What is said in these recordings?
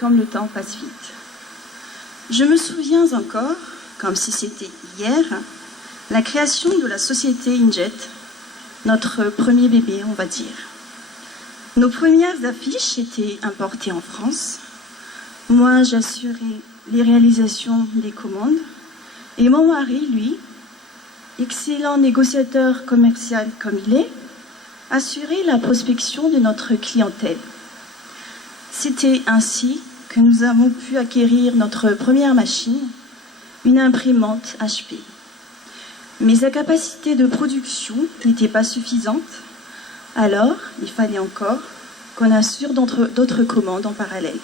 comme le temps passe vite. Je me souviens encore, comme si c'était hier, la création de la société Injet, notre premier bébé, on va dire. Nos premières affiches étaient importées en France. Moi, j'assurais les réalisations des commandes. Et mon mari, lui, excellent négociateur commercial comme il est, assurait la prospection de notre clientèle. C'était ainsi que nous avons pu acquérir notre première machine, une imprimante HP. Mais sa capacité de production n'était pas suffisante, alors il fallait encore qu'on assure d'autres commandes en parallèle.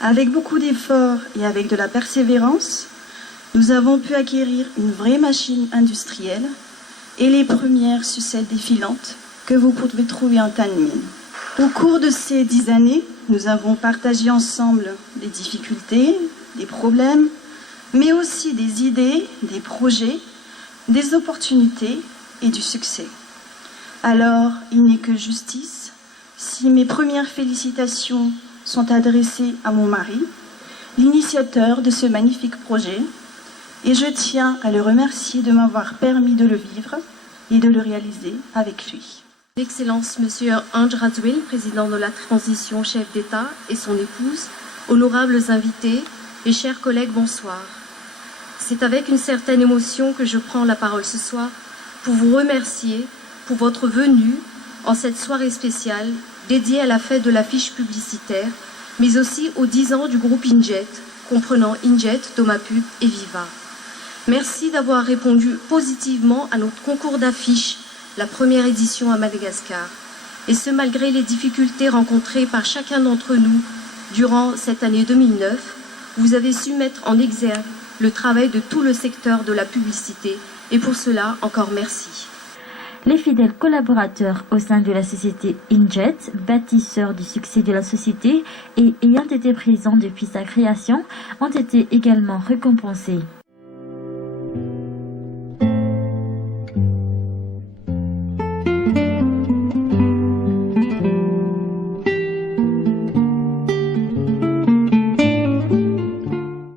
Avec beaucoup d'efforts et avec de la persévérance, nous avons pu acquérir une vraie machine industrielle et les premières sucettes défilantes que vous pouvez trouver en Tanmin. Au cours de ces 10 années, nous avons partagé ensemble des difficultés, des problèmes, mais aussi des idées, des projets, des opportunités et du succès. Alors, il n'est que justice si mes premières félicitations sont adressées à mon mari, l'initiateur de ce magnifique projet, et je tiens à le remercier de m'avoir permis de le vivre et de le réaliser avec lui. Excellence, Monsieur Ange Razouil, président de la transition, chef d'État, et son épouse, honorables invités et chers collègues, bonsoir. C'est avec une certaine émotion que je prends la parole ce soir pour vous remercier pour votre venue en cette soirée spéciale dédiée à la fête de l'affiche publicitaire, mais aussi aux 10 ans du groupe Injet, comprenant Injet, Domapub et Viva. Merci d'avoir répondu positivement à notre concours d'affiches, la première édition à Madagascar, et ce malgré les difficultés rencontrées par chacun d'entre nous durant cette année 2009. Vous avez su mettre en exergue le travail de tout le secteur de la publicité, et pour cela, encore merci. Les fidèles collaborateurs au sein de la société Injet, bâtisseurs du succès de la société et ayant été présents depuis sa création, ont été également récompensés.